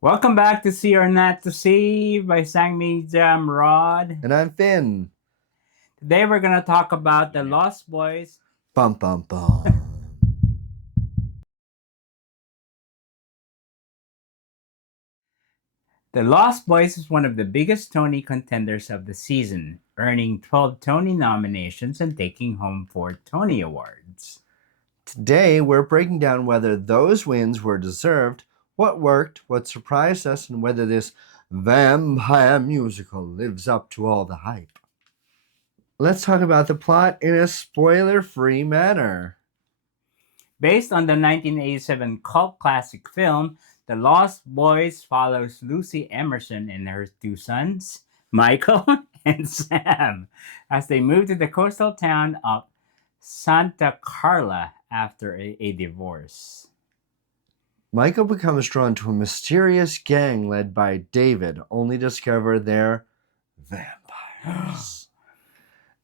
Welcome back to See or Not to See by SangeMedia. I'm Rod. And I'm Finn. Today we're gonna talk about the Lost Boys. Bum bum bum. The Lost Boys is one of the biggest Tony contenders of the season, earning 12 Tony nominations and taking home 4 Tony Awards. Today we're breaking down whether those wins were deserved, what worked, what surprised us, and whether this vampire musical lives up to all the hype. Let's talk about the plot in a spoiler-free manner. Based on the 1987 cult classic film, The Lost Boys follows Lucy Emerson and her 2 sons, Michael and Sam, as they move to the coastal town of Santa Carla after a divorce. Michael becomes drawn to a mysterious gang led by David, only to discover they're vampires.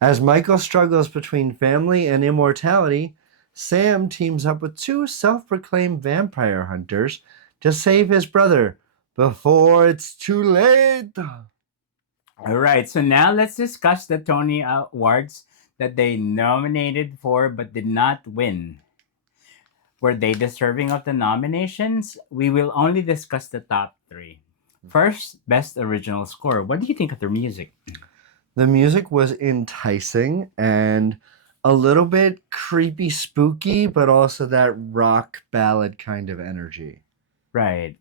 As Michael struggles between family and immortality, Sam teams up with 2 self-proclaimed vampire hunters to save his brother before it's too late. All right, so now let's discuss the Tony Awards that they nominated for but did not win. Were they deserving of the nominations? We will only discuss the top 3. First, Best Original Score. What do you think of their music? The music was enticing and a little bit creepy, spooky, but also that rock ballad kind of energy. Right.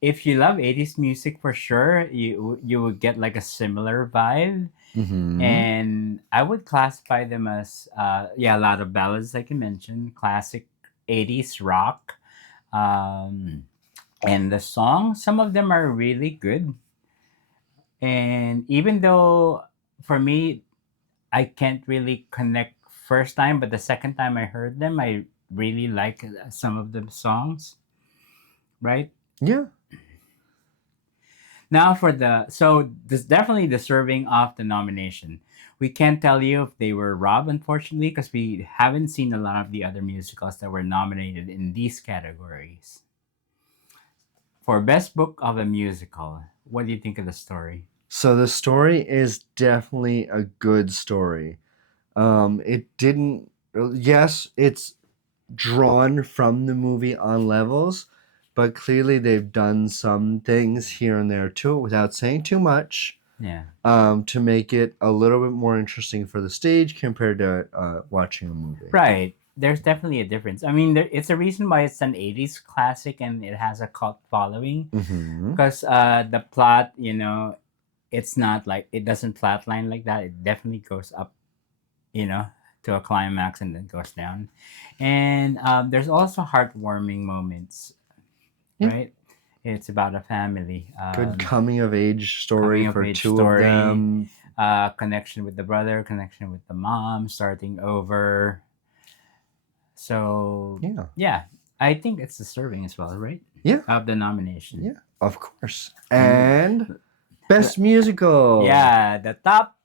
If you love 80s music for sure, you would get like a similar vibe. And I would classify them as a lot of ballads like you mentioned, classic 80s rock. And the songs, some of them are really good. And even though for me I can't really connect first time, but the second time I heard them, I really like some of the songs. Right? Yeah. Now for this definitely deserving of the nomination. We can't tell you if they were robbed, unfortunately, because we haven't seen a lot of the other musicals that were nominated in these categories. For Best Book of a Musical, what do you think of the story? So the story is definitely a good story. It didn't. Yes, it's drawn from the movie on levels, but clearly they've done some things here and there too, without saying too much, Yeah. to make it a little bit more interesting for the stage compared to watching a movie. Right. There's definitely a difference. I mean, it's a reason why it's an 80s classic and it has a cult following. Because the plot, it's not like, it doesn't flatline like that. It definitely goes up, to a climax and then goes down. And there's also heartwarming moments, Yeah. right? It's about a family. Good coming of age story for coming-of-age 2 story. of them. Connection with the brother, connection with the mom, starting over. So Yeah. I think it's deserving as well, right? Yeah. Of the nomination. Yeah, of course. And Best Musical. Yeah, the top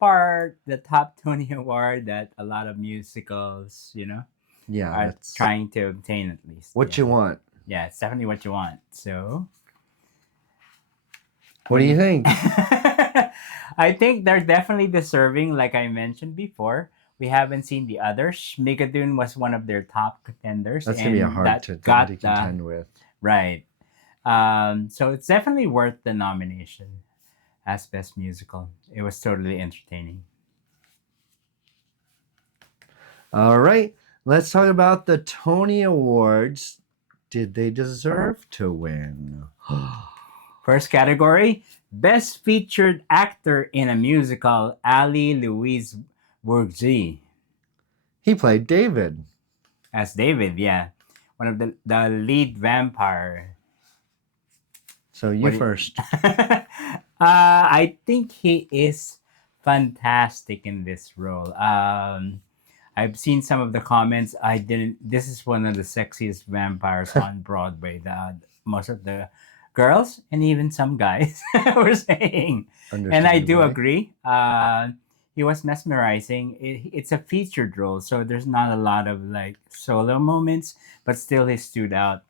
Tony Award that a lot of musicals, Yeah, are that's trying to obtain at least. what you want. Yeah, it's definitely what you want. So, What do you think? I think they're definitely deserving, like I mentioned before. We haven't seen the others. Schmigadoon was one of their top contenders. That's gonna be a hard thing to contend with. Right. So it's definitely worth the nomination as Best Musical. It was totally entertaining. All right, let's talk about the Tony Awards. Did they deserve to win? First category, Best Featured Actor in a Musical, Ali Louise Bourzgui. He played David. As David, yeah. One of the lead vampire. So you first. I think he is fantastic in this role. I've seen some of the comments. This is one of the sexiest vampires on Broadway. Most of the girls and even some guys were saying, and I do agree. He was mesmerizing. It's a featured role, so there's not a lot of like solo moments, but still he stood out.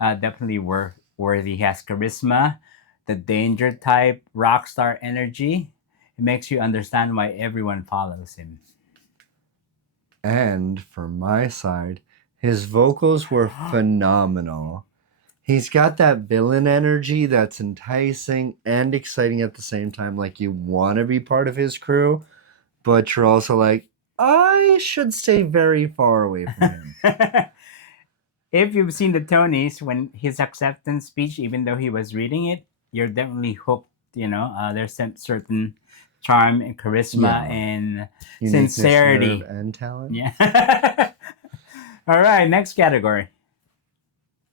Definitely worth worthy. He has charisma, the danger type, rock star energy. It makes you understand why everyone follows him. And for my side, his vocals were phenomenal. He's got that villain energy that's enticing and exciting at the same time. Like you want to be part of his crew, but you're also like, I should stay very far away from him. If you've seen the Tonys, when his acceptance speech, even though he was reading it, you're definitely hooked. There's some certain charm and charisma Yeah. and Uniqueness, sincerity. nerve, and talent. Yeah. All right, next category.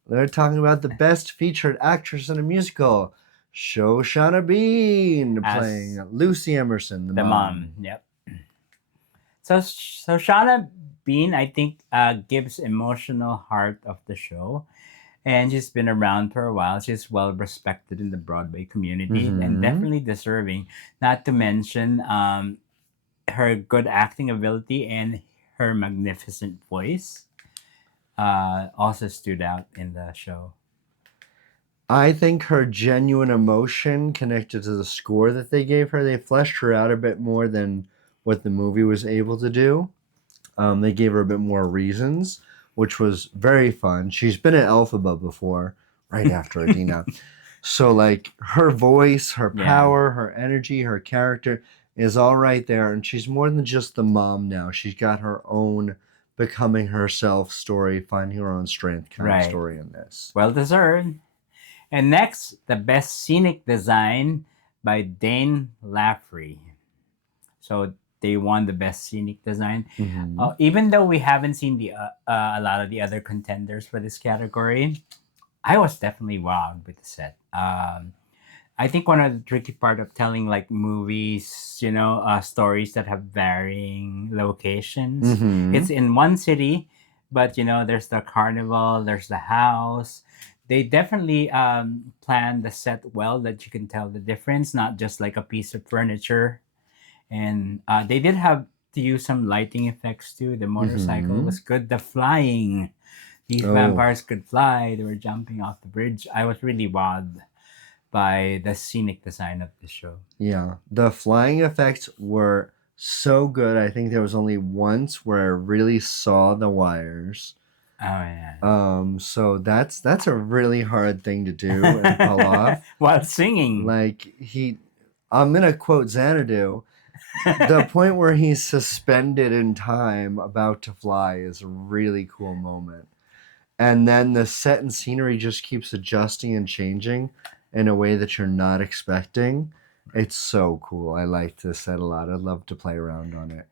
They're talking about the best featured actress in a musical. Shoshana Bean As playing Lucy Emerson, the mom. Yep. So Shoshana Bean, I think, gives emotional heart of the show, and she's been around for a while. She's well respected in the Broadway community and definitely deserving. Not to mention her good acting ability and her magnificent voice also stood out in the show. I think her genuine emotion connected to the score that they gave her, they fleshed her out a bit more than what the movie was able to do. They gave her a bit more reasons, which was very fun. She's been at Elphaba before, right after Adina. So, like, her voice, her power, her energy, her character is all right there. And she's more than just the mom now. She's got her own becoming herself story, finding her own strength kind of story in this. Well deserved. And next, the best scenic design by Dane Laffrey. So they won the best scenic design. Even though we haven't seen a lot of the other contenders for this category, I was definitely wowed with the set. I think one of the tricky part of telling like movies, stories that have varying locations. It's in one city, but there's the carnival, there's the house. They definitely planned the set well that you can tell the difference, not just like a piece of furniture. And they did have to use some lighting effects too. The motorcycle was good. The flying, these vampires could fly. They were jumping off the bridge. I was really wowed by the scenic design of the show. Yeah, the flying effects were so good. I think there was only once where I really saw the wires. Oh yeah. So that's a really hard thing to do and pull off while singing. Like I'm gonna quote Xanadu. The point where he's suspended in time, about to fly, is a really cool moment. And then the set and scenery just keeps adjusting and changing in a way that you're not expecting. It's so cool. I like this set a lot. I'd love to play around on it.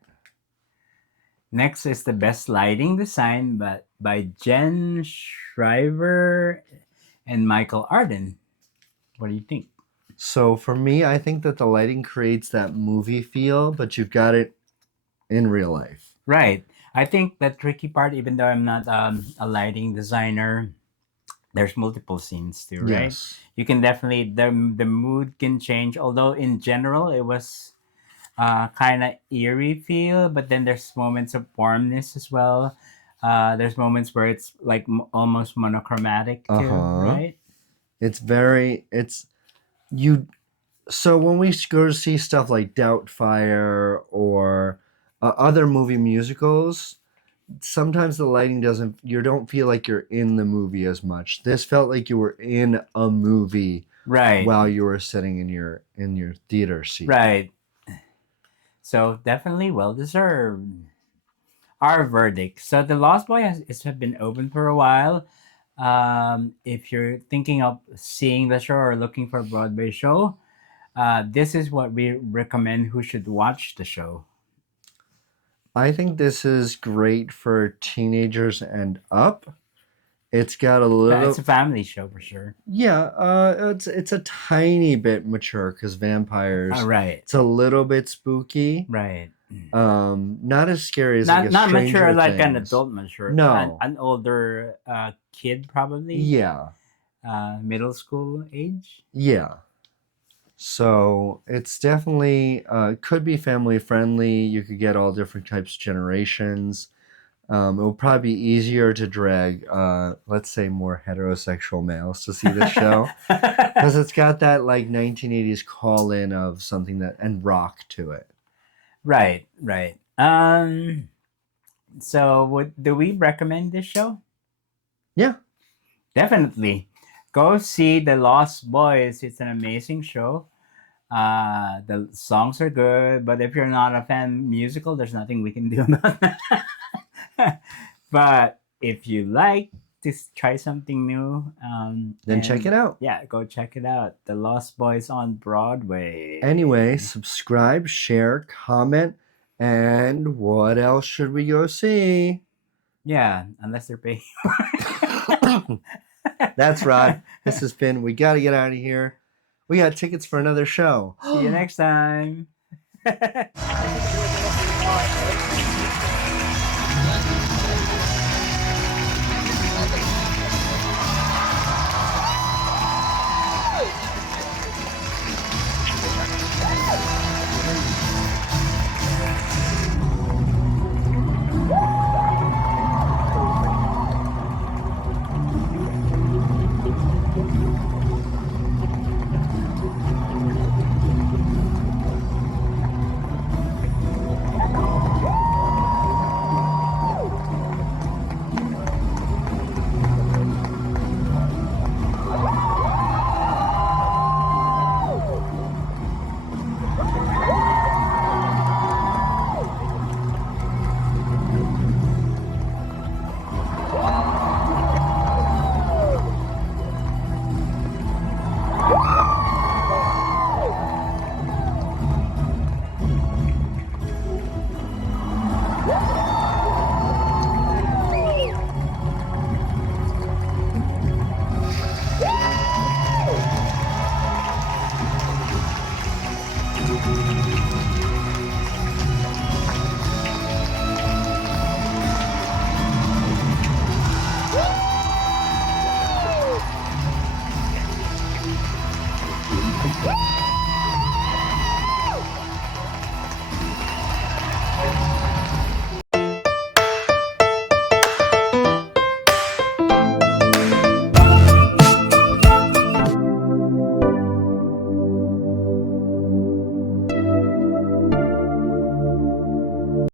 Next is the best lighting design by Jen Schriever and Michael Arden. What do you think? So for me, I think that the lighting creates that movie feel, but you've got it in real life. Right. I think the tricky part, even though I'm not a lighting designer, there's multiple scenes too, right? Yes. You can definitely, the mood can change. Although in general, it was kind of eerie feel, but then there's moments of warmness as well. There's moments where it's like almost monochromatic too, right? So when we go to see stuff like Doubtfire or other movie musicals, sometimes the lighting you don't feel like you're in the movie as much. This felt like you were in a movie while you were sitting in your theater seat. Right. So definitely well deserved. Our verdict. So the Lost Boy has been open for a while. If you're thinking of seeing the show or looking for a Broadway show, this is what we recommend who should watch the show. I think this is great for teenagers and up. It's got a little. It's a family show for sure. Yeah, it's a tiny bit mature because vampires. Right. It's a little bit spooky. Right. Not as scary as not Stranger mature like Things. an adult mature. No, an older kid probably. Yeah. Middle school age. Yeah. So it's definitely could be family friendly. You could get all different types of generations. It will probably be easier to drag, let's say, more heterosexual males to see this show because it's got that like 1980s call in of something that and rock to it. Right, right. So do we recommend this show? Yeah. Definitely. Go see The Lost Boys. It's an amazing show. The songs are good, but if you're not a fan musical, there's nothing we can do about that. But if you like to try something new, Then check it out. Yeah, go check it out. The Lost Boys on Broadway. Anyway, subscribe, share, comment, and what else should we go see? Yeah, unless they're paying. That's Rod. This is Finn. We got to get out of here. We got tickets for another show. See you next time.